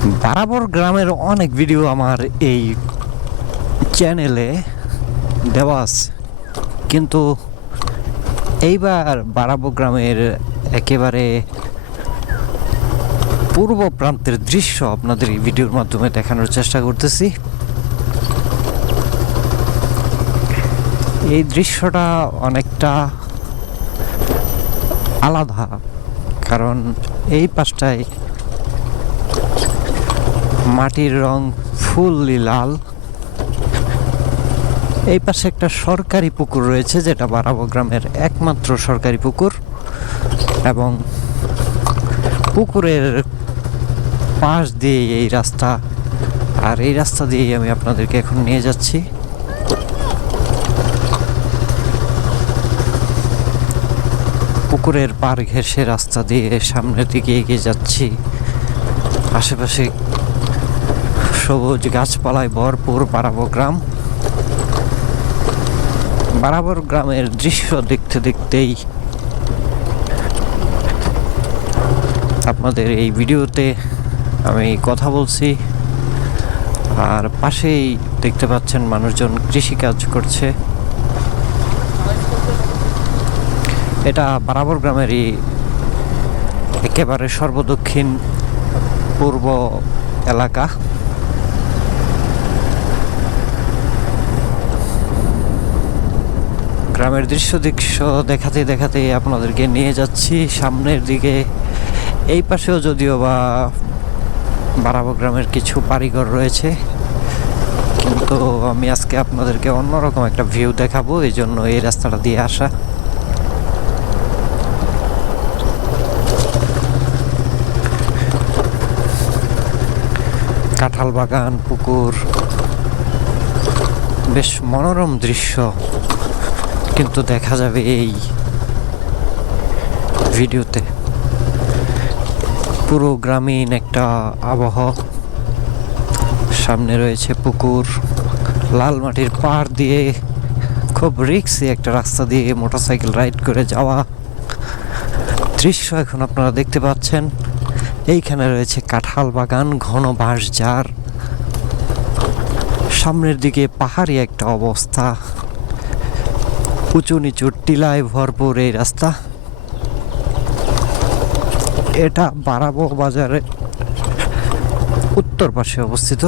বারাবর গ্রামের অনেক ভিডিও আমার এই চ্যানেলে দেওয়া আছে, কিন্তু এইবার বারাবর গ্রামের একেবারে পূর্ব প্রান্তের দৃশ্য আপনাদের এই ভিডিওর মাধ্যমে দেখানোর চেষ্টা করতেছি। এই দৃশ্যটা অনেকটা আলাদা, কারণ এই পাশটায় মাটির রং ফুললি লাল। এই পাশে একটা সরকারি পুকুর রয়েছে, যেটা বারাবর গ্রামের একমাত্র সরকারি পুকুর, এবং পুকুরের পাশ দিয়ে এই রাস্তা, আর এই রাস্তা দিয়েই আমি আপনাদেরকে এখন নিয়ে যাচ্ছি। পুকুরের পাড় ঘেঁষে রাস্তা দিয়ে সামনের দিকে এগিয়ে যাচ্ছি। আশেপাশে সবুজ গাছপালায় ভরপুর বারাবর গ্রাম। বারাবর গ্রামের দৃশ্য দেখতে দেখতেই আপনাদের এই ভিডিওতে আমি কথা বলছি, আর পাশেই দেখতে পাচ্ছেন মানুষজন কৃষিকাজ করছে। এটা বারাবর গ্রামেরই একেবারে সর্বদক্ষিণ পূর্ব এলাকা। গ্রামের দৃশ্য দেখাতে দেখাতে আপনাদেরকে নিয়ে যাচ্ছি সামনের দিকে। এই পাশেও যদিও বা বারাবর গ্রামের কিছু বাড়িঘর রয়েছে, কিন্তু আমি আজকে আপনাদেরকে অন্যরকম একটা ভিউ দেখাবো, এই জন্য এই রাস্তাটা দিয়ে আসা। কাঁঠাল বাগান, পুকুর, বেশ মনোরম দৃশ্য, কিন্তু দেখা যাবে এই ভিডিওতে পুরো গ্রামীণ একটা আবহাওয়া। সামনে রয়েছে পুকুর, লাল মাটির পাড় দিয়ে খুব রিক্সি একটা রাস্তা দিয়ে মোটরসাইকেল রাইড করে যাওয়া দৃশ্য এখন আপনারা দেখতে পাচ্ছেন। এইখানে রয়েছে কাঁঠাল বাগান, ঘন বাঁশঝাড়, সামনের দিকে পাহাড়ি একটা অবস্থা, উঁচু নিচু টিলায় ভরপুর এই রাস্তা। এটা বারাবর বাজারের উত্তর পাশে অবস্থিত।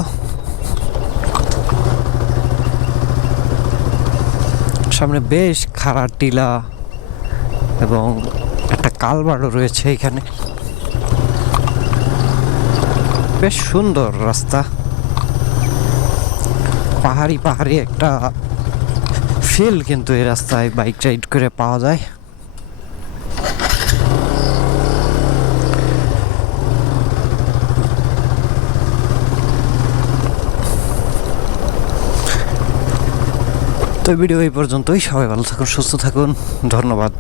সামনে বেশ খাড়া টিলা এবং একটা কালভার্টও রয়েছে এখানে। বেশ সুন্দর রাস্তা, পাহাড়ি পাহাড়ি একটা ফিল কিন্তু এই রাস্তায় বাইক রাইড করে পাওয়া যায়। তো ভিডিও এই পর্যন্তই। সবাই ভালো থাকুন, সুস্থ থাকুন, ধন্যবাদ।